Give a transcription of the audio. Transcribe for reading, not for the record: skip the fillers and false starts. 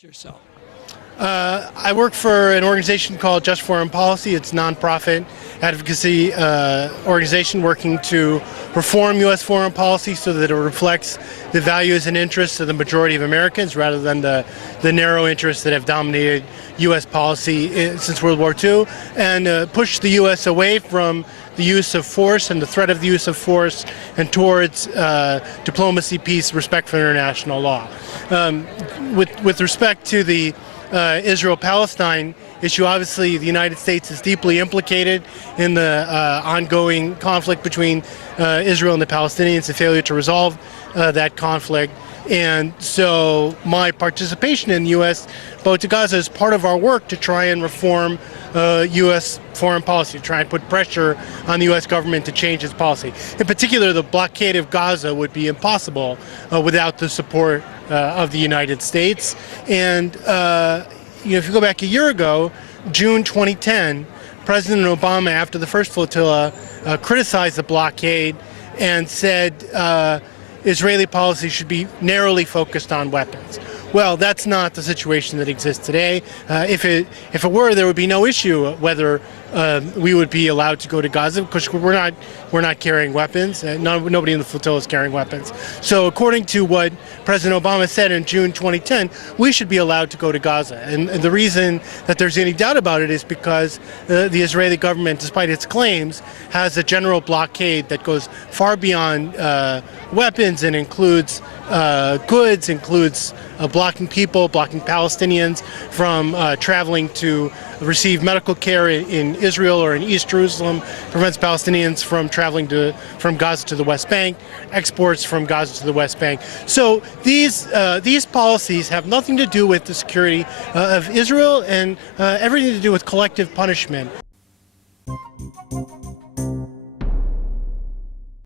Yourself. I work for an organization called Just Foreign Policy. It's a nonprofit advocacy organization working to reform U.S. foreign policy so that it reflects the values and interests of the majority of Americans rather than the narrow interests that have dominated U.S. policy since World War II, and push the U.S. away from the use of force and the threat of the use of force and towards diplomacy, peace, respect for international law. With respect to the Israel-Palestine issue, obviously the United States is deeply implicated in the ongoing conflict between Israel and the Palestinians, the failure to resolve that conflict. And so my participation in U.S. vote to Gaza is part of our work to try and reform U.S. foreign policy, to try and put pressure on the U.S. government to change its policy. In particular, the blockade of Gaza would be impossible without the support of the United States. And if you go back a year ago, June 2010, President Obama, after the first flotilla, criticized the blockade and said Israeli policy should be narrowly focused on weapons. Well, that's not the situation that exists today. If it were, there would be no issue whether we would be allowed to go to Gaza, because we're not carrying weapons. Nobody in the flotilla is carrying weapons. So according to what President Obama said in June 2010, we should be allowed to go to Gaza. And the reason that there's any doubt about it is because the Israeli government, despite its claims, has a general blockade that goes far beyond weapons and includes goods, includes blocking people, blocking Palestinians from traveling to receive medical care in Israel or in East Jerusalem, prevents Palestinians from traveling from Gaza to the West Bank, exports from Gaza to the West Bank. So these policies have nothing to do with the security of Israel and everything to do with collective punishment